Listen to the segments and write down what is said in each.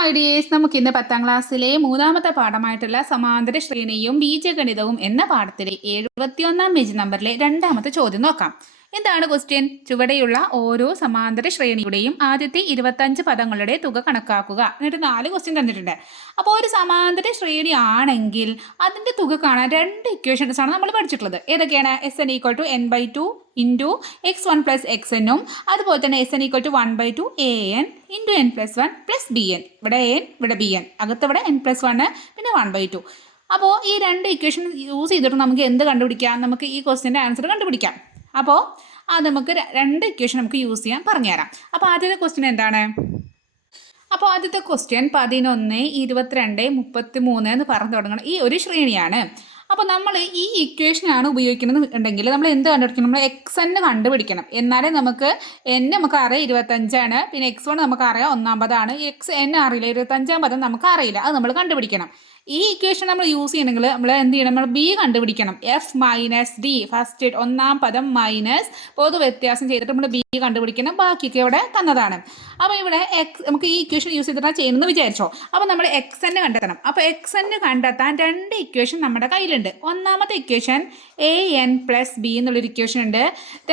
My dears, നമുക്ക് ഇന്ന് 10ാം ക്ലാസ്സിലെ മൂന്നാമത്തെ പാഠമായിട്ടുള്ള സമാന്തര ശ്രേണിയും ബീജഗണിതവും എന്ന പാഠത്തിലെ 71ാം പേജ് നമ്പറിലെ രണ്ടാമത്തെ ചോദ്യം നോക്കാം. എന്താണ് ക്വസ്റ്റ്യൻ? ചുവടെയുള്ള ഓരോ സമാന്തര ശ്രേണിയുടെയും ആദ്യത്തെ 25 പദങ്ങളുടെ തുക കണക്കാക്കുക. എന്നിട്ട് 4 ക്വസ്റ്റ്യൻ തന്നിട്ടുണ്ട്. അപ്പോൾ ഒരു സമാന്തര ശ്രേണി ആണെങ്കിൽ അതിൻ്റെ തുക കാണാൻ 2 ഇക്വേഷൻസ് ആണ് നമ്മൾ പഠിച്ചിട്ടുള്ളത്. ഏതൊക്കെയാണ്? Sn=n/2 into x1 plus xn അതുപോലെ തന്നെ Sn=1/2 an into n+1 plus bn. ഇവിടെ n, ഇവിടെ bn, അകത്തവിടെ n+1 പിന്നെ 1/2. അപ്പോൾ ഈ 2 ഇക്വേഷൻ യൂസ് ചെയ്തിട്ട് നമുക്ക് എന്ത് കണ്ടുപിടിക്കാം? നമുക്ക് ഈ ക്വസ്റ്റ്യൻ്റെ ആൻസർ കണ്ടുപിടിക്കാം. അപ്പോൾ അത് നമുക്ക് 2 ഇക്വേഷൻ നമുക്ക് യൂസ് ചെയ്യാൻ പറഞ്ഞുതരാം. അപ്പോൾ ആദ്യത്തെ ക്വസ്റ്റ്യൻ എന്താണ്? അപ്പോൾ ആദ്യത്തെ ക്വസ്റ്റ്യൻ 11, 22, 33 എന്ന് പറഞ്ഞു തുടങ്ങണം. ഈ ഒരു ശ്രേണിയാണ്. അപ്പോൾ നമ്മൾ ഈ ഇക്വേഷനാണ് ഉപയോഗിക്കുന്നത് ഉണ്ടെങ്കിൽ നമ്മൾ എന്ത് കണ്ടുപിടിക്കണം? നമ്മൾ xn കണ്ടുപിടിക്കണം. എന്നാലേ നമുക്ക് നമുക്ക് അറിയാം 25 പിന്നെ x1 നമുക്ക് അറിയാം 1 പദമാണ്. xn അറിയില്ല, 25 പദം നമുക്ക് അറിയില്ല. അത് നമ്മൾ കണ്ടുപിടിക്കണം. ഈ ഇക്വേഷൻ നമ്മൾ യൂസ് ചെയ്യണമെങ്കിൽ നമ്മൾ എന്ത് ചെയ്യണം? നമ്മൾ ബി കണ്ടുപിടിക്കണം. എഫ് മൈനസ് ഡി, ഫസ്റ്റ് 1 പദം മൈനസ് പൊതു വ്യത്യാസം ചെയ്തിട്ട് നമ്മൾ ബി കണ്ടുപിടിക്കണം. ബാക്കിയൊക്കെ ഇവിടെ തന്നതാണ്. അപ്പോൾ ഇവിടെ നമുക്ക് ഈ ഇക്വേഷൻ യൂസ് ചെയ്തിട്ടാണ് ചെയ്യുന്നത് വിചാരിച്ചോ. അപ്പോൾ നമ്മൾ xn കണ്ടെത്തണം. അപ്പോൾ xn കണ്ടെത്താൻ 2 ഇക്വേഷൻ നമ്മുടെ കയ്യിലുണ്ട്. ഒന്നാമത്തെ ഇക്വേഷൻ an പ്ലസ് ബി എന്നുള്ളൊരു ഇക്വേഷൻ ഉണ്ട്.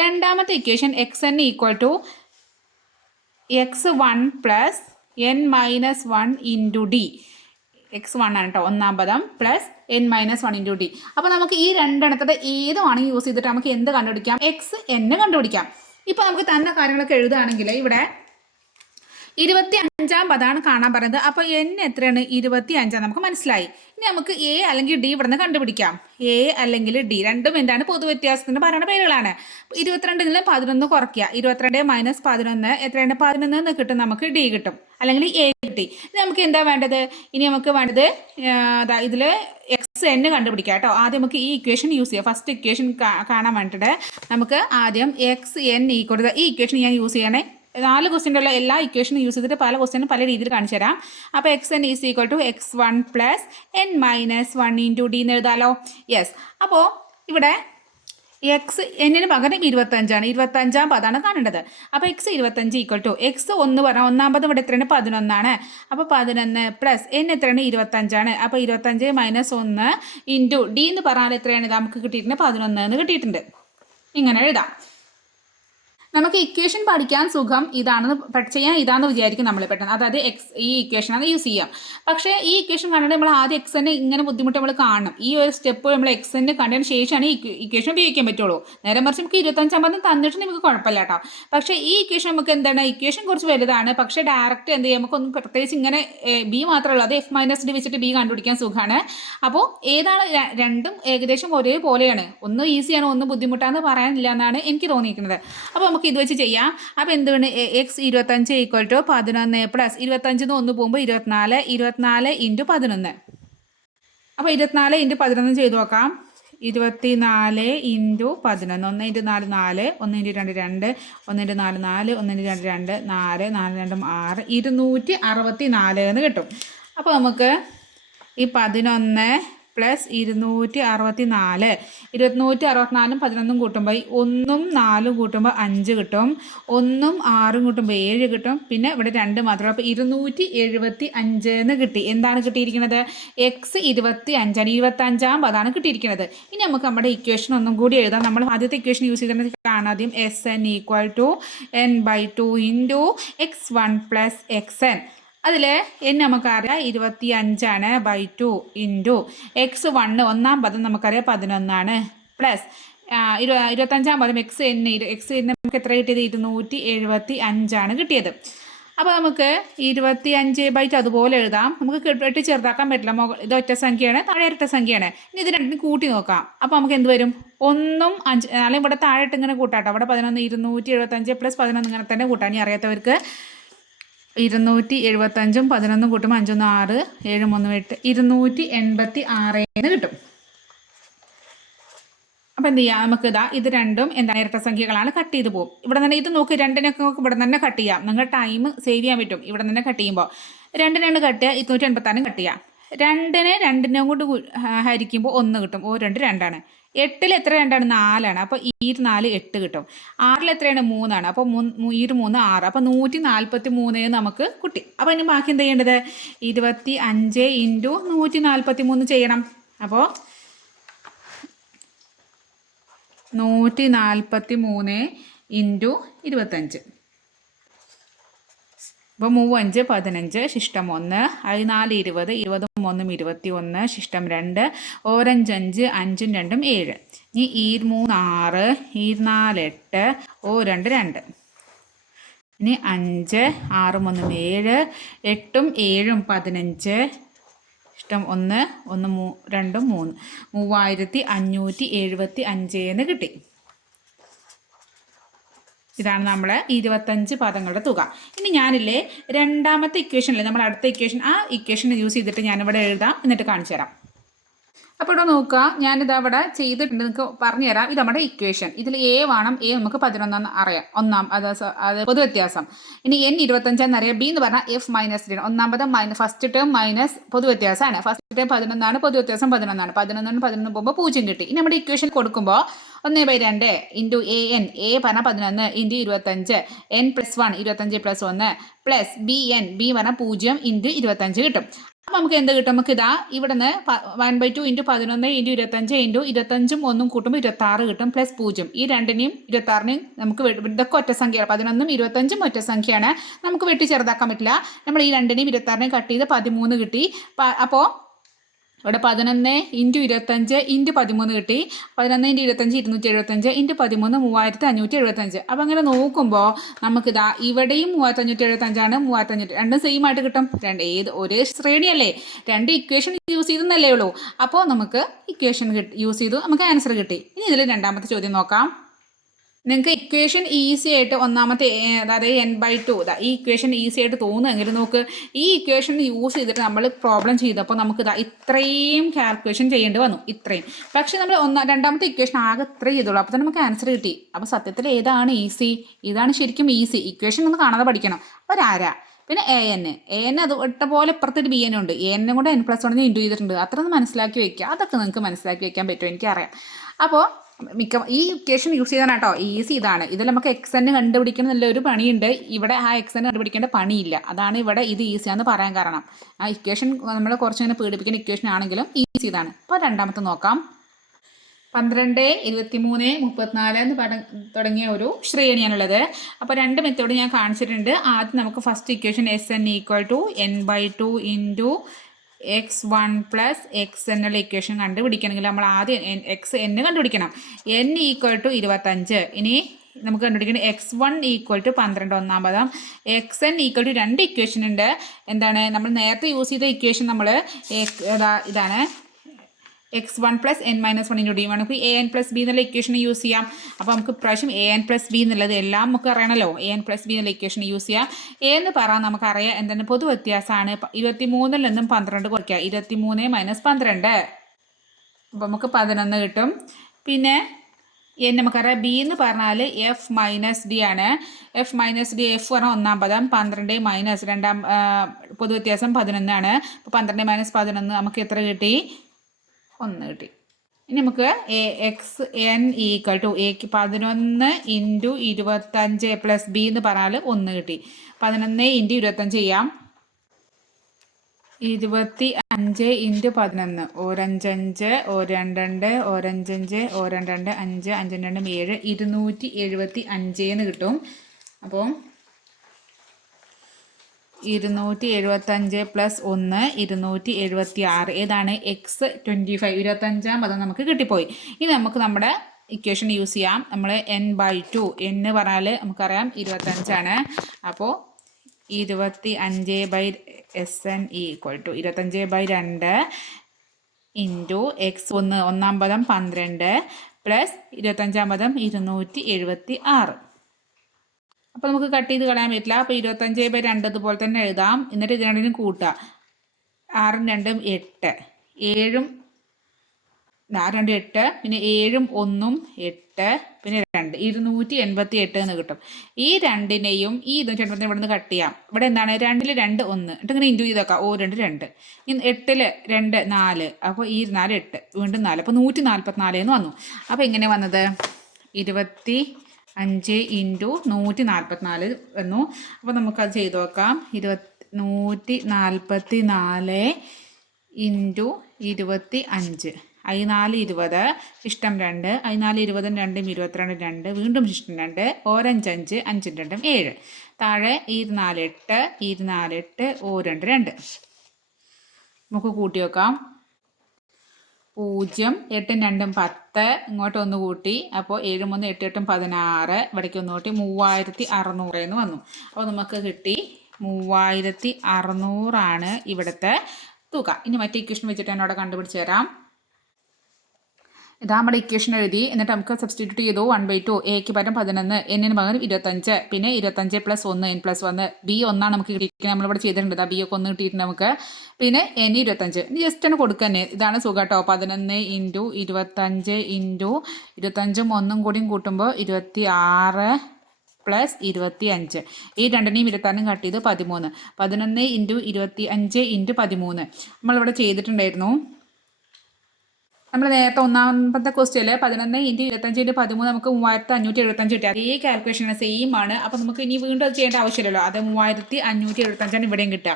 രണ്ടാമത്തെ equation xn = x1 plus n-1 into D. x1 ആണ് കേട്ടോ 1 പദം പ്ലസ് n-1 ഇൻറ്റു ഡി. അപ്പോൾ നമുക്ക് ഈ രണ്ടെണ്ണത്തെ ഏതുമാണ് യൂസ് ചെയ്തിട്ട് നമുക്ക് എന്ത് കണ്ടുപിടിക്കാം? xn കണ്ടുപിടിക്കാം. ഇപ്പോൾ നമുക്ക് തന്ന കാര്യങ്ങളൊക്കെ എഴുതുകയാണെങ്കിൽ ഇവിടെ 25 പദമാണ് കാണാൻ പറയുന്നത്. അപ്പോൾ n എത്രയാണ്? 25 നമുക്ക് മനസ്സിലായി. ഇനി നമുക്ക് എ അല്ലെങ്കിൽ ഡി ഇവിടെ നിന്ന് കണ്ടുപിടിക്കാം. എ അല്ലെങ്കിൽ ഡി രണ്ടും എന്താണ്? പൊതുവ്യത്യാസത്തിന് പറയുന്ന പേരുകളാണ്. 22 11 കുറയ്ക്കുക. 22 - 11 എത്രയാണ്? 11 എന്ന് കിട്ടും. നമുക്ക് ഡി കിട്ടും അല്ലെങ്കിൽ എ കിട്ടി. ഇനി നമുക്ക് എന്താ വേണ്ടത്? ഇനി നമുക്ക് വേണ്ടത് ഇതിൽ xn കണ്ടുപിടിക്കാം കേട്ടോ. ആദ്യം നമുക്ക് ഈ ഇക്വേഷൻ യൂസ് ചെയ്യാം. ഫസ്റ്റ് ഇക്വേഷൻ കാണാൻ വേണ്ടിയിട്ട് നമുക്ക് ആദ്യം xn = ഈ ഇക്വേഷൻ ഞാൻ യൂസ് ചെയ്യണേ. 4 ക്വസ്റ്റ്യനുള്ള എല്ലാ ഇക്വേഷനും യൂസ് ചെയ്തിട്ട് പല ക്വസ്റ്റ്യനും പല രീതിയിൽ കാണിച്ചു തരാം. അപ്പോൾ xn = x1 plus n-1 into D എന്ന് എഴുതാലോ. യെസ്. അപ്പോൾ ഇവിടെ xn പകരം 25 ആണ്. 25 പദമാണ് കാണേണ്ടത്. അപ്പോൾ x 25 = x1 പറഞ്ഞാൽ 1 പദം ഇവിടെ എത്രയാണ്? 11 ആണ്. അപ്പോൾ 11 പ്ലസ് n എത്രയാണ്? 25 ആണ്. അപ്പോൾ 25 - 1 ഇൻറ്റു ഡി എന്ന് പറഞ്ഞാൽ എത്രയാണ്? നമുക്ക് കിട്ടിയിട്ടുണ്ട് 11 എന്ന് കിട്ടിയിട്ടുണ്ട്. ഇങ്ങനെ എഴുതാം. നമുക്ക് ഇക്വേഷൻ പഠിക്കാൻ സുഖം ഇതാണെന്ന് ചെയ്യാൻ ഇതാണെന്ന് വിചാരിക്കും നമ്മൾ പെട്ടെന്ന്. അതായത് ഈ ഇക്വേഷനാണ് യൂസ് ചെയ്യാം. പക്ഷേ ഈ ഇക്വേഷൻ കണ്ടിട്ട് നമ്മൾ ആദ്യം xn ഇങ്ങനെ ബുദ്ധിമുട്ട് നമ്മൾ കാണണം. ഈ ഒരു സ്റ്റെപ്പ് നമ്മൾ xn കണ്ടതിന് ശേഷമാണ് ഈ ഇക്വേഷൻ ഉപയോഗിക്കാൻ പറ്റുള്ളൂ. നേരെ മറിച്ച് നമുക്ക് 25 പദം തന്നിട്ട് നമുക്ക് കുഴപ്പമില്ല കേട്ടോ. പക്ഷേ ഈ ഇക്വേഷൻ നമുക്ക് എന്താണ്? ഇക്വേഷൻ കുറച്ച് വലുതാണ്. പക്ഷേ ഡയറക്റ്റ് എന്ത് ചെയ്യാം? നമുക്കൊന്നും പ്രത്യേകിച്ച് ഇങ്ങനെ ബി മാത്രമല്ല, അത് f - d വെച്ചിട്ട് ബി കണ്ടുപിടിക്കാൻ സുഖമാണ്. അപ്പോൾ ഏതാണ്? രണ്ടും ഏകദേശം ഒരേപോലെയാണ്. ഒന്ന് ഈസിയാണ്, ഒന്ന് ബുദ്ധിമുട്ടാണെന്ന് പറയാനില്ല എന്നാണ് എനിക്ക് തോന്നിയിരിക്കുന്നത്. അപ്പോൾ നമുക്ക് ഇത് വെച്ച് ചെയ്യാം. അപ്പോൾ എന്താണ്? x 25 = 11 പ്ലസ് 25 1 പോകുമ്പോൾ 24 24 ഇൻറ്റു 11. അപ്പോൾ 24 ഇൻറ്റു 11 ചെയ്ത് നോക്കാം. 24 into 11 1 into 4 4 1 into 2 2 1 into 4 4 1 into 2 2 4 4 2 6 264 എന്ന് കിട്ടും. അപ്പോൾ നമുക്ക് ഈ 11 പ്ലസ് 264 264 11 കൂട്ടുമ്പോൾ 1 4 കൂട്ടുമ്പോൾ 5 കിട്ടും. 1 6 കൂട്ടുമ്പോൾ 7 കിട്ടും. പിന്നെ ഇവിടെ 2 മാത്രം. അപ്പോൾ 275 എന്ന് കിട്ടി. എന്താണ് കിട്ടിയിരിക്കുന്നത്? x 25 ആണ്. 25 പദമാണ് കിട്ടിയിരിക്കുന്നത്. ഇനി നമുക്ക് നമ്മുടെ ഇക്വേഷൻ ഒന്നും കൂടി എഴുതാം. നമ്മൾ ആദ്യത്തെ ഇക്വേഷൻ യൂസ് ചെയ്തിട്ട് കാണാം. ആദ്യം Sn = n/2 into x1 plus xn. അതിൽ n നമുക്കറിയാം 25 ആണ് /2 ഇൻറ്റു x1 1 പദം നമുക്കറിയാം 11 ആണ് പ്ലസ് 25 പദം xn നമുക്ക് എത്ര കിട്ടിയത്? 275 ആണ് കിട്ടിയത്. അപ്പോൾ നമുക്ക് 25/2 അതുപോലെ എഴുതാം. നമുക്ക് വെട്ടി ചെറുതാക്കാൻ പറ്റില്ല. ഇത് ഒറ്റ സംഖ്യയാണ്, താഴെ ഇരട്ട സംഖ്യയാണ്. ഇനി ഇത് രണ്ടും കൂട്ടി നോക്കാം. അപ്പോൾ നമുക്ക് എന്ത് വരും? 1 5 അല്ലെങ്കിൽ ഇവിടെ താഴെ ഇങ്ങനെ കൂട്ടാട്ടോ. അവിടെ 11 275 പ്ലസ് 11 ഇങ്ങനെ തന്നെ കൂട്ടാം. ഇനി അറിയാത്തവർക്ക് 275 11 കൂട്ടുമ്പോൾ 5 1 6 7 3 8 286 എന്ന് കിട്ടും. അപ്പോൾ എന്ത് ചെയ്യാം? നമുക്ക് ഇത് രണ്ടും എന്താണ്? ഇരട്ട സംഖ്യകളാണ്. കട്ട് ചെയ്ത് പോകും. ഇവിടെ തന്നെ ഇത് നോക്ക്, രണ്ടിനൊക്കെ നമുക്ക് ഇവിടെ തന്നെ കട്ട് ചെയ്യാം. നിങ്ങൾ ടൈം സേവ് ചെയ്യാൻ പറ്റും ഇവിടെ തന്നെ കട്ട് ചെയ്യുമ്പോൾ. 2 2 കട്ട് ചെയ്യുക, 286 കട്ട് ചെയ്യാം. 2നെ 2നെ കൊണ്ട് ഹരിക്കുമ്പോൾ 1 കിട്ടും. 2 2 ആണ്. 8ൽ എത്ര രണ്ടാണ് 4ആണ്. അപ്പോൾ 4 8 കിട്ടും. 6ൽ എത്രയാണ് 3ആണ്. അപ്പോൾ 3 6. അപ്പോൾ 143 നമുക്ക് കിട്ടി. അപ്പോൾ ഇനി ബാക്കി എന്ത് ചെയ്യേണ്ടത്? 25 ഇൻറ്റു 143 ചെയ്യണം. അപ്പോൾ 143 ഇൻറ്റു 25. അപ്പോൾ 3 5 15 ശിഷ്ടം 1 14 20 20 1 21 ശിഷ്ടം 2 ഓരഞ്ച് 5 5 2 7. ഇനി 3 6 4 8 2 2. ഇനി 5 6 1 7 8 7 15 ഇഷ്ടം 1 1 2 3 3575 എന്ന് കിട്ടി. ഇതാണ് നമ്മൾ 25 പദങ്ങളുടെ തുക. ഇനി ഞാനില്ലേ രണ്ടാമത്തെ ഇക്വേഷനില്ലേ നമ്മൾ അടുത്ത ഇക്വേഷൻ, ആ ഇക്വേഷൻ യൂസ് ചെയ്തിട്ട് ഞാനിവിടെ എഴുതാം, എന്നിട്ട് കാണിച്ചു തരാം. അപ്പോൾ ഇവിടെ നോക്കുക, ഞാനിത് അവിടെ ചെയ്തിട്ടുണ്ട്, നിങ്ങൾക്ക് പറഞ്ഞു തരാം. ഇത് നമ്മുടെ ഇക്വേഷൻ. ഇതിൽ എ വേണം. എ നമുക്ക് 11 അറിയാം, അത് പൊതു വ്യത്യാസം. ഇനി n 25 അറിയാം. ബി എന്ന് പറഞ്ഞാൽ F - D. ഒന്നാമത് ഫസ്റ്റ് ടേം മൈനസ് പൊതു വ്യത്യാസമാണ്. ഫസ്റ്റ് ടേം 11 പൊതു വ്യത്യാസം 11. 11 പോകുമ്പോൾ 0 കിട്ടി. ഇനി നമ്മുടെ ഇക്വേഷൻ കൊടുക്കുമ്പോൾ 1/2 ഇൻറ്റു എ പറഞ്ഞാൽ 11 ഇൻറ്റു 25 n+1 25 + 1 പ്ലസ് ബി പറഞ്ഞാൽ 0 ഇൻറ്റു 25 കിട്ടും. അപ്പോൾ നമുക്ക് എന്ത് കിട്ടും? നമുക്ക് ഇതാ ഇവിടെ നിന്ന് 1/2 ഇൻറ്റു 11 ഇൻറ്റു 25 ഇൻറ്റു 25ഉം 1ഉം കൂട്ടുമ്പോൾ 26 കിട്ടും പ്ലസ് 0. ഈ 2നെയും 26നെയും നമുക്ക് ഇതൊക്കെ ഒറ്റ സംഖ്യയാണ്. 11ഉം 25ഉം ഒറ്റ സംഖ്യയാണ്. നമുക്ക് വെട്ടി ചെറുതാക്കാൻ പറ്റില്ല. നമ്മൾ ഈ 2നെയും 26നെയും കട്ട് ചെയ്ത് 13 കിട്ടി. അപ്പോൾ ഇവിടെ 11 ഇൻറ്റു 25 ഇൻറ്റു 13 കിട്ടി. 11 ഇൻറ്റു 25 275 ഇൻറ്റു 13 3575. അപ്പോൾ അങ്ങനെ നോക്കുമ്പോൾ നമുക്കിതാ ഇവിടെയും 3575ആണ്, 3500 രണ്ടും സെയിം ആയിട്ട് കിട്ടും. ഒരേ ശ്രേണിയല്ലേ, രണ്ട് ഇക്വേഷൻ യൂസ് ചെയ്തെന്നല്ലേ ഉള്ളൂ. അപ്പോൾ നമുക്ക് ഇക്വേഷൻ യൂസ് ചെയ്തു, നമുക്ക് ആൻസർ കിട്ടി. ഇനി ഇതിൽ രണ്ടാമത്തെ ചോദ്യം നോക്കാം. നിങ്ങൾക്ക് ഇക്വേഷൻ ഈസി ആയിട്ട് ഒന്നാമത്തെ അതായത് n/2 ഈ ഇക്വേഷൻ ഈസി ആയിട്ട് തോന്നുമെങ്കിൽ നോക്ക്, ഈ ഇക്വേഷൻ യൂസ് ചെയ്തിട്ട് നമ്മൾ പ്രോബ്ലം ചെയ്തപ്പോൾ നമുക്ക് ഇത്രയും കാൽക്കുലേഷൻ ചെയ്യേണ്ടി വന്നു, ഇത്രയും. പക്ഷേ നമ്മൾ രണ്ടാമത്തെ ഇക്വേഷൻ ആകെ ഇത്രയും ചെയ്തോളൂ, അപ്പോൾ തന്നെ നമുക്ക് ആൻസർ കിട്ടി. അപ്പോൾ സത്യത്തിൽ ഏതാണ് ഈസി? ഇതാണ് ശരിക്കും ഈസി. ഇക്വേഷൻ ഒന്ന് കാണാതെ പഠിക്കണം. ഒരാരാ പിന്നെ an അത് ഇട്ട പോലെ ഇപ്പുറത്തൊരു bn ഉണ്ട്. an കൂടെ n+1 ഇൻറ്റു ചെയ്തിട്ടുണ്ട്. അത്ര ഒന്ന് മനസ്സിലാക്കി വയ്ക്കുക. അതൊക്കെ നിങ്ങൾക്ക് മനസ്സിലാക്കി വയ്ക്കാൻ പറ്റും, എനിക്കറിയാം. അപ്പോൾ ഈ ഇക്വേഷൻ യൂസ് ചെയ്താൽ ഈസി ഇതാണ്. ഇതിൽ നമുക്ക് xn കണ്ടുപിടിക്കണം നല്ലൊരു പണിയുണ്ട്. ഇവിടെ ആ xn കണ്ടുപിടിക്കേണ്ട പണിയില്ല. അതാണ് ഇവിടെ ഇത് ഈസിയാന്ന് പറയാൻ കാരണം. ആ ഇക്വേഷൻ നമ്മൾ കുറച്ചിങ്ങനെ പീഡിപ്പിക്കുന്ന ഇക്വേഷൻ ആണെങ്കിലും ഈസി ഇതാണ്. അപ്പോൾ രണ്ടാമത്തെ നോക്കാം. 12 23 34 എന്ന് തുടങ്ങിയ ഒരു ശ്രേണിയാണുള്ളത്. അപ്പോൾ രണ്ട് മെത്തേഡ് ഞാൻ കാണിച്ചിട്ടുണ്ട്. ആദ്യം നമുക്ക് first equation Sn = n/2 into x1 + x എന്നുള്ള ഇക്വേഷൻ കണ്ടുപിടിക്കണമെങ്കിൽ നമ്മൾ ആദ്യം n കണ്ടുപിടിക്കണം. n = 25. ഇനി നമുക്ക് കണ്ടുപിടിക്കണം x1 = 12 ഒന്നാം പദം. xn = 2 ഇക്വേഷൻ ഉണ്ട്. എന്താണ് നമ്മൾ നേരത്തെ യൂസ് ചെയ്ത ഇക്വേഷൻ? നമ്മൾ ഇതാണ് x1 + n-1 × d. നമുക്ക് an + b എന്നുള്ള ഇക്വേഷൻ യൂസ് ചെയ്യാം. അപ്പോൾ നമുക്ക് ഇപ്രാവശ്യം an + b എന്നുള്ളത് എല്ലാം നമുക്ക് അറിയണമല്ലോ. an + b എന്നുള്ള ഇക്വേഷൻ യൂസ് ചെയ്യാം. a എന്ന് പറയാൻ നമുക്കറിയാം എന്താണ് പൊതു വ്യത്യാസമാണ്. 23ൽ നിന്നും 12 കുറയ്ക്കുക. 23 - 12. അപ്പോൾ നമുക്ക് 11 കിട്ടും. പിന്നെ നമുക്കറിയാം b എന്ന് പറഞ്ഞാൽ F - D ആണ്. F - D F പറഞ്ഞാൽ ഒന്നാം പദം. 12 മൈനസ് രണ്ടാം പൊതു വ്യത്യാസം 11 ആണ്. അപ്പോൾ 12 - 11 നമുക്ക് എത്ര കിട്ടി? 1 കിട്ടി. ഇനി നമുക്ക് xn = a 11 into 25 plus b എന്ന് പറഞ്ഞാൽ 1 കിട്ടി. 11 ഇൻറ്റു 25 ചെയ്യാം. 25 ഇൻറ്റു 11 1 5 1 2 1 2 5 5 2 7 275 എന്ന് കിട്ടും. അപ്പോൾ 275 + 1 276. ഏതാണ്? x25 25-ാം പദം നമുക്ക് കിട്ടിപ്പോയി. ഇനി നമുക്ക് നമ്മുടെ ഇക്വേഷൻ യൂസ് ചെയ്യാം. നമ്മൾ n/2 n പറഞ്ഞാൽ നമുക്കറിയാം 25 ആണ്. അപ്പോൾ 25/Sn = 25/2 ഇൻറ്റു x1 ഒന്നാം പദം 12 പ്ലസ് 25-ാം പദം 276. അപ്പോൾ നമുക്ക് കട്ട് ചെയ്ത് കളയാൻ പറ്റില്ല. അപ്പോൾ 25/2 ഇതുപോലെ തന്നെ എഴുതാം. എന്നിട്ട് ഇത് രണ്ടിനും കൂട്ടുക. 6 2 8 7 2 8 പിന്നെ 7 1 8 പിന്നെ 2 288 എന്ന് കിട്ടും. ഈ രണ്ടിനെയും ഈ 280 ഇവിടെ നിന്ന് കട്ട് ചെയ്യാം. ഇവിടെ എന്താണ് 2 2 1 എന്നിട്ട് ഇങ്ങനെ ഇൻറ്റു ചെയ്തേക്കാം. 2 2 8 2 4 അപ്പോൾ 4 8 വീണ്ടും 4 അപ്പോൾ 144 എന്ന് വന്നു. അപ്പോൾ എങ്ങനെ വന്നത് 25 ഇൻറ്റു 144 വന്നു. അപ്പോൾ നമുക്കത് ചെയ്ത് നോക്കാം. 144 ഇൻറ്റു 25 4 20 ഇഷ്ടം 2 4 20 2 22 2 വീണ്ടും ഇഷ്ടം 2 5 5 5 2 7 താഴെ 4 8 4 8 2 2 നമുക്ക് കൂട്ടി വെക്കാം. 0 8 2 10 ഇങ്ങോട്ട് ഒന്ന് കൂട്ടി അപ്പോൾ 7 3 8 8 16 ഇവിടേക്ക് ഒന്ന് കൂട്ടി 3600 എന്ന് വന്നു. അപ്പോൾ നമുക്ക് കിട്ടി 3600 ആണ് ഇവിടുത്തെ തുക. ഇനി മറ്റേ ഇക്വേഷൻ വെച്ചിട്ട് എന്നോട് കണ്ടുപിടിച്ച് തരാം. ഇതാ നമ്മുടെ ഇക്വേഷൻ എഴുതി. എന്നിട്ട് നമുക്ക് സബ്സ്റ്റിറ്റ്യൂട്ട് ചെയ്തു. 1/2 എക്ക് പകരം 11 എന്നിന് പകരം 25 പിന്നെ 25 + 1 n + 1 ബി 1 നമുക്ക് കിട്ടിയിരിക്കുന്നത്. നമ്മളിവിടെ ചെയ്തിട്ടുണ്ട്. ബി ഒക്കെ 1 കിട്ടിയിട്ടുണ്ട് നമുക്ക്. പിന്നെ n 25 ജസ്റ്റ് ഒന്ന് കൊടുക്കുക തന്നെ. ഇതാണ് സുഖം കേട്ടോ. 11 ഇൻറ്റു 25 ഇൻറ്റു 25 1 കൂടിയും കൂട്ടുമ്പോൾ 26 + 25 ഈ രണ്ടിനെയും 26 കട്ട് ചെയ്ത് 13 11 ഇൻറ്റു 25 ഇൻറ്റു 13 നമ്മളിവിടെ ചെയ്തിട്ടുണ്ടായിരുന്നു. നമ്മൾ നേരത്തെ ഒന്നാമത്തെ ക്വസ്റ്റ്യനിൽ 11 ഇൻറ്റു 25 ഇൻറ്റു 13 നമുക്ക് 3575 കിട്ടി. അതേ കാൽക്കുലേഷൻ സെയിം ആണ്. അപ്പോൾ നമുക്ക് ഇനി വീണ്ടും അത് ചെയ്യേണ്ട ആവശ്യമില്ലല്ലോ. അത് 3575 ഇവിടെയും കിട്ടുക.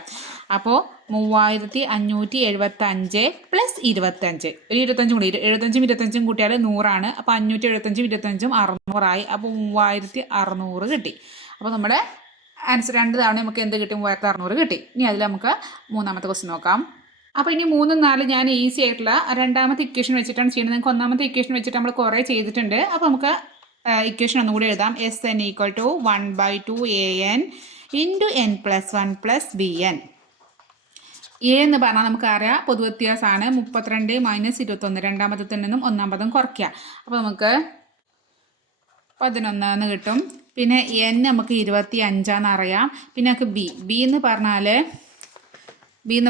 അപ്പോൾ 3575 + 25 ഒരു 25 കൂടി 75 25 കൂട്ടിയാൽ 100 ആണ്. അപ്പോൾ 575 25 600 അപ്പോൾ 3600 കിട്ടി. അപ്പോൾ നമ്മുടെ ആൻസർ 2 തവണ നമുക്ക് എന്ത് കിട്ടി 3600 കിട്ടി. ഇനി അതിൽ നമുക്ക് മൂന്നാമത്തെ ക്വസ്റ്റ്യൻ നോക്കാം. അപ്പോൾ ഇനി 3 4 ഞാൻ ഈസി ആയിട്ടുള്ള രണ്ടാമത്തെ ഇക്വേഷൻ വെച്ചിട്ടാണ് ചെയ്യുന്നത്. നിങ്ങൾക്ക് ഒന്നാമത്തെ ഇക്വേഷൻ വെച്ചിട്ട് നമ്മൾ കുറേ ചെയ്തിട്ടുണ്ട്. അപ്പോൾ നമുക്ക് ഇക്വേഷൻ ഒന്നുകൂടി എഴുതാം. SN = 1/2 AN into n + 1 + BN. A എന്ന് പറഞ്ഞാൽ നമുക്കറിയാം പൊതുവ്യത്യാസമാണ്. 32 - 21 രണ്ടാമത്തെ നിന്നും ഒന്നാം പദം കുറയ്ക്കുക. അപ്പോൾ നമുക്ക് 11 എന്ന് കിട്ടും. പിന്നെ n നമുക്ക് 25 അറിയാം. പിന്നെ നമുക്ക് ബി എന്ന്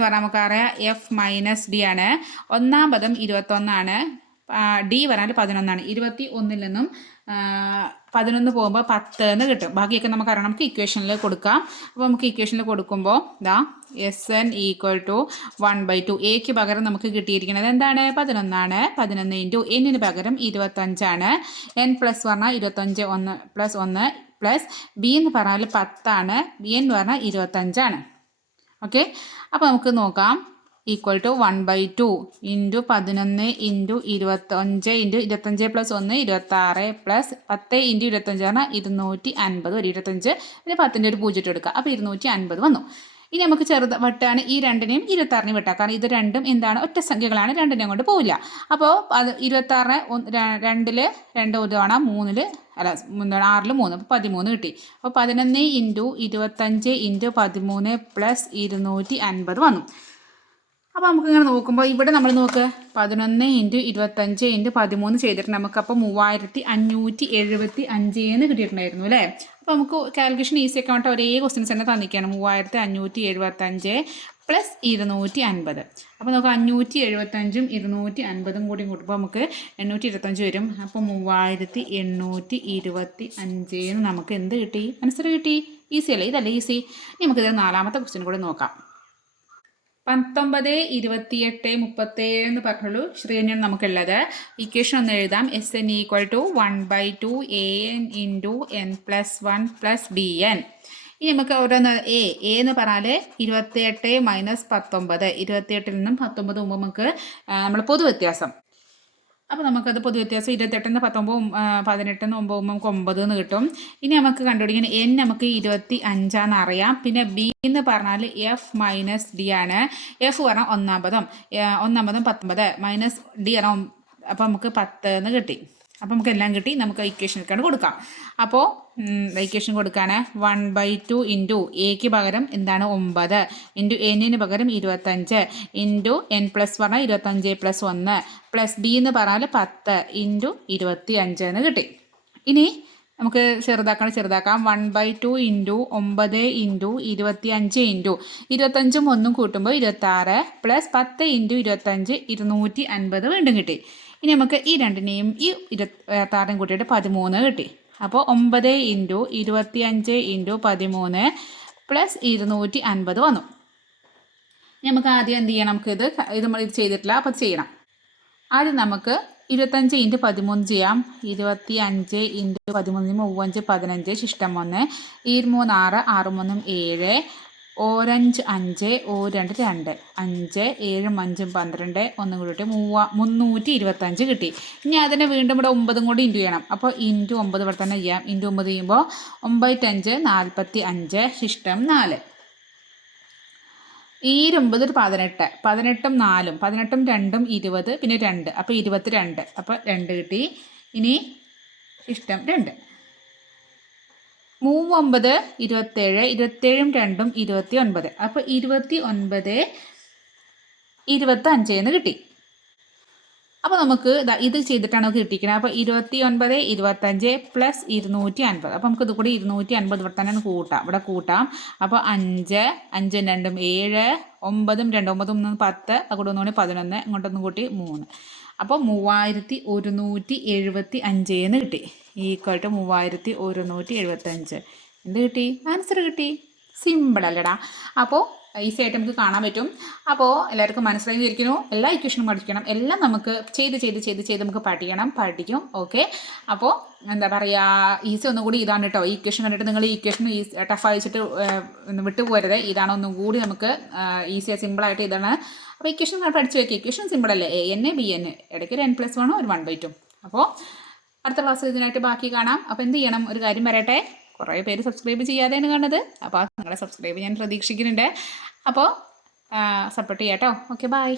പറഞ്ഞാൽ നമുക്കറിയാം F - D ആണ്. ഒന്നാം പദം 21 ആണ്. ഡി പറഞ്ഞാൽ 11 21 നിന്നും 11 പോകുമ്പോൾ 10 എന്ന് കിട്ടും. ബാക്കിയൊക്കെ നമുക്കറിയാം. നമുക്ക് ഇക്വേഷനിൽ കൊടുക്കാം. അപ്പോൾ നമുക്ക് ഇക്വേഷനിൽ കൊടുക്കുമ്പോൾ ഇതാ SN = 1/2 എക്ക് പകരം നമുക്ക് കിട്ടിയിരിക്കുന്നത് എന്താണ് 11 ആണ്. 11 ഇൻറ്റു എന്നിന് പകരം 25 ആണ്. n + പറഞ്ഞാൽ 25 1 + 1 പ്ലസ് ബി എന്ന് പറഞ്ഞാൽ 10 ആണ്. ബി എന്ന് പറഞ്ഞാൽ 25 ആണ്. ഓക്കെ. അപ്പോൾ നമുക്ക് നോക്കാം. = 1/2 into 11 into 25 into 25 + 1 26 plus 10 into 25 പറഞ്ഞാൽ 250 ഒരു 25 പിന്നെ 10ൻ്റെ ഒരു 0 എടുക്കുക. അപ്പോൾ 250 വന്നു. ഇനി നമുക്ക് വെട്ടാണ് ഈ രണ്ടിനെയും 26നെയും വെട്ടാം. കാരണം ഇത് രണ്ടും എന്താണ് ഒറ്റ സംഖ്യകളാണ്. രണ്ടിനെയും കൊണ്ട് പോവില്ല. അപ്പോൾ അത് 26 2ൽ 2 ഒരു തവണ 3ൽ അല്ല 6ൽ 3 അപ്പോൾ 13 കിട്ടി. അപ്പോൾ 11 ഇൻറ്റു 25 ഇൻറ്റു 13 പ്ലസ് 250 വന്നു. അപ്പോൾ നമുക്കിങ്ങനെ നോക്കുമ്പോൾ ഇവിടെ നമ്മൾ നോക്ക് 11 ഇൻറ്റു 25 ഇൻറ്റു 13 ചെയ്തിട്ട് നമുക്കപ്പോൾ 3575 എന്ന് കിട്ടിയിട്ടുണ്ടായിരുന്നു അല്ലേ. അപ്പോൾ നമുക്ക് കാൽക്കുലേഷൻ ഈസി ഒക്കെ ആയിട്ട് ഒരേ ക്വസ്റ്റ്യൻസ് തന്നെ തന്നിരിക്കുകയാണ്. 3575 പ്ലസ് 250. അപ്പോൾ നമുക്ക് 575ഉം 250ഉം കൂടി കൂട്ടുമ്പോൾ നമുക്ക് 825 വരും. അപ്പോൾ 3825 എന്ന് നമുക്ക് എന്ത് കിട്ടി ആൻസർ കിട്ടി. ഈസി അല്ലേ. ഇതല്ലേ ഈസി. ഇനി നമുക്കിത് നാലാമത്തെ ക്വസ്റ്റ്യൻ കൂടി നോക്കാം. 19 28 37 എന്ന് പറഞ്ഞുള്ളൂ ശ്രേണിയാണ് നമുക്കുള്ളത്. ഇക്വേഷൻ ഒന്ന് എഴുതാം. SN = 1/2 AN into n + 1 + BN. ഇനി നമുക്ക് ഓരോന്ന് എ എന്ന് പറഞ്ഞാൽ 28 - 19 28ൽ നിന്നും 19 മുമ്പ് നമുക്ക് നമ്മൾ പൊതുവ്യത്യാസം. അപ്പോൾ നമുക്കത് പൊതുവ്യത്യാസം 28 19 18 9 നമുക്ക് 9 എന്ന് കിട്ടും. ഇനി നമുക്ക് കണ്ടുപിടിക്കുന്നത് n നമുക്ക് 25 അറിയാം. പിന്നെ ബി എന്ന് പറഞ്ഞാൽ F - D ആണ്. F പറഞ്ഞാൽ ഒന്നാം പദം 19 മൈനസ് ഡി പറഞ്ഞാൽ അപ്പോൾ നമുക്ക് 10 എന്ന് കിട്ടി. അപ്പോൾ നമുക്ക് എല്ലാം കിട്ടി. നമുക്ക് ഇക്വേഷനൊക്കെയാണ് കൊടുക്കാം. അപ്പോൾ ഇക്വേഷൻ കൊടുക്കുകയാണ്. 1/2 ഇൻറ്റു എക്ക് പകരം എന്താണ് 9 ഇൻറ്റു എന്നിന് പകരം 25 ഇൻറ്റു n + പറഞ്ഞാൽ 25 + 1 പ്ലസ് ബി എന്ന് പറഞ്ഞാൽ 10 ഇൻറ്റു 25 എന്ന് കിട്ടി. ഇനി നമുക്ക് ചെറുതാക്കാം. 1/2 ഇൻറ്റു 9 ഇൻറ്റു 25 ഇൻറ്റു 25ഉം 1 കൂട്ടുമ്പോൾ 26 പ്ലസ് 10 ഇൻറ്റു 25 250 വീണ്ടും കിട്ടി. ഇനി നമുക്ക് ഈ രണ്ടിനെയും ഈ 26 കൂട്ടിയിട്ട് 13 കിട്ടി. അപ്പോൾ 9 × 25 × 13 പ്ലസ് 250 വന്നു. നമുക്ക് ആദ്യം എന്ത് ചെയ്യണം? നമുക്കിത് നമ്മൾ ഇത് ചെയ്തിട്ടില്ല, അപ്പോൾ ചെയ്യണം. ആദ്യം നമുക്ക് 25 × 13 ചെയ്യാം. 25 × 13 35 15 ശിഷ്ടം 1 2 3 6 6 3 7 ഓരഞ്ച് 5 2 2 5 7 5 12 1 കൂടി 325 കിട്ടി. ഇനി അതിനെ വീണ്ടും ഇവിടെ 9 കൂടി ഇൻറ്റു ചെയ്യണം. അപ്പോൾ ഇൻറ്റു 9 ഇവിടെ തന്നെ ചെയ്യാം. ഇൻറ്റു 9 ചെയ്യുമ്പോൾ 9 5 45 ശിഷ്ടം 4 ഈ 9 18 18ഉം 4ഉം 18ഉം 2ഉം 20 പിന്നെ 2 അപ്പോൾ 22 അപ്പോൾ 2 കിട്ടി. ഇനി ശിഷ്ടം 2 3 9 27 27ഉം 2ഉം 29 അപ്പോൾ 29 25 എന്ന് കിട്ടി. അപ്പോൾ നമുക്ക് ഇത് ചെയ്തിട്ടാണ് നമുക്ക് കിട്ടിക്കുന്നത്. അപ്പോൾ 29 25 പ്ലസ് 250 അപ്പോൾ നമുക്ക് ഇത് കൂടി 250 ഇവിടെ തന്നെ കൂട്ടാം. ഇവിടെ കൂട്ടാം. അപ്പോൾ 5 5 2 7 9 2 9 10 അതുകൂടെ ഒന്നുകൂടി 11 ഇങ്ങോട്ടൊന്നും കൂട്ടി 3 അപ്പോൾ 3175 എന്ന് കിട്ടി. ഈക്വൽ ടു 3175 എന്ത് കിട്ടി? ആൻസർ കിട്ടി. സിമ്പിൾ അല്ലടാ. അപ്പോൾ ഈസി ആയിട്ട് നമുക്ക് കാണാൻ പറ്റും. അപ്പോൾ എല്ലാവർക്കും മനസ്സിലായിരിക്കുന്നു. എല്ലാ ഇക്വേഷനും പഠിക്കണം. എല്ലാം നമുക്ക് ചെയ്ത് നമുക്ക് പഠിക്കും. ഓക്കെ. അപ്പോൾ എന്താ പറയുക, ഈസി ഒന്നുകൂടി ഇതാണ് കേട്ടോ. ഈ ഇക്വേഷൻ കണ്ടിട്ട് നിങ്ങൾ ഈ ഇക്വേഷൻ ടഫ് അയച്ചിട്ട് വിട്ടുപോകരുത്. ഇതാണ് ഒന്നും കൂടി നമുക്ക് ഈസിയായി സിമ്പിളായിട്ട് ഇതാണ്. അപ്പോൾ ഇക്വേഷൻ പഠിച്ചു വയ്ക്കുക. ഇക്വേഷൻ സിമ്പിൾ അല്ലേ? AN BN ഇടയ്ക്ക് ഒരു n+1 ഒരു 1/2. അപ്പോൾ അടുത്ത ക്ലാസ്സിൽ ഇതിനായിട്ട് ബാക്കി കാണാം. അപ്പോൾ എന്ത് ചെയ്യണം? ഒരു കാര്യം പറയട്ടെ, കുറേ പേര് സബ്സ്ക്രൈബ് ചെയ്യാതെയാണ് കാണുന്നത്. അപ്പോൾ നിങ്ങളെ സബ്സ്ക്രൈബ് ഞാൻ പ്രതീക്ഷിക്കുന്നുണ്ട്. അപ്പോൾ സപ്പോർട്ട് ചെയ്യാം കേട്ടോ. Okay, by.